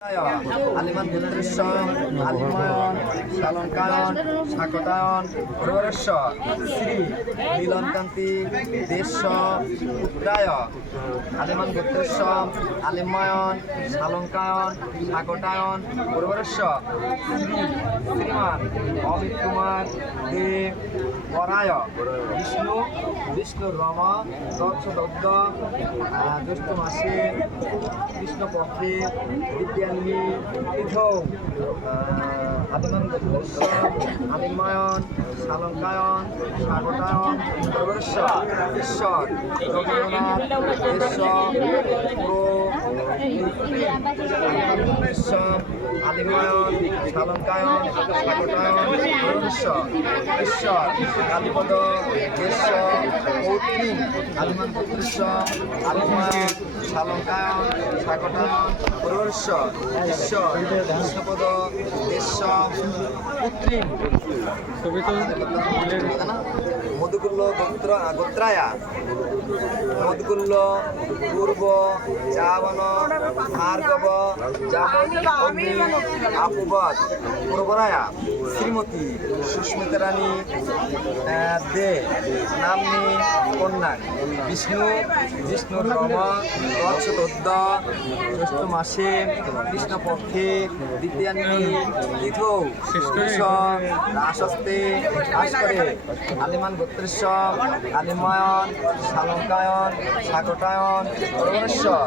আলিমান গোত্রেশ্ব আলিময়ন শালঙ্কায়ন শাকটায়ন প্রবরেশ্ব শ্রী মিলনকান্তি দেশ উত্তরায় আলিমান গোত্রেশ্ব আলিময়ন শালঙ্কায়ন শাকটায়ন প্রবরেশ্ব শ্রী শ্রীমান অমিত কুমার দে পরায় বিষ্ণু রম দত্ত জ্যৈষ্ঠ মাসে কৃষ্ণপক্ষে বিদ্যান্নী তীর্থৌ আলিমান গোত্রেশ্ব আলিময়ন শালঙ্কায়ন শাকটায়ন প্রবরেশ্বর ঈশ্বর রবীন্দ্রনাথ আলিময়ন শালঙ্কায়ন শাকটায়ন প্রবরেশ্বর ঈশ্বর কালীপদ দেশ পৌত্রী আলিমান গোত্রেশ্ব আলিময়ন শালঙ্কায়ন শাকটায়ন প্রবরেশ্বর ঈশ্বর কৃষ্ণপদ দেশ পুত্রী মধুকুল্ল গোত্রায়া মধুকুল্ল পূর্ব চাবন ভার্গব আপুবত প্রবরায়া শ্রীমতী সুস্মিতা রানী দে নামনি কন্যা বিষ্ণুর রম তৎসদ্য জ্যৈষ্ঠ মাসে কৃষ্ণপক্ষে দ্বিতীয়ান্নী তীর্থৌ রাসস্তে ভাস্করে আলিমান গোত্রেশ্ব আলিময়ন শালঙ্কায়ন শাকটায়ন প্রবরেশ্বর।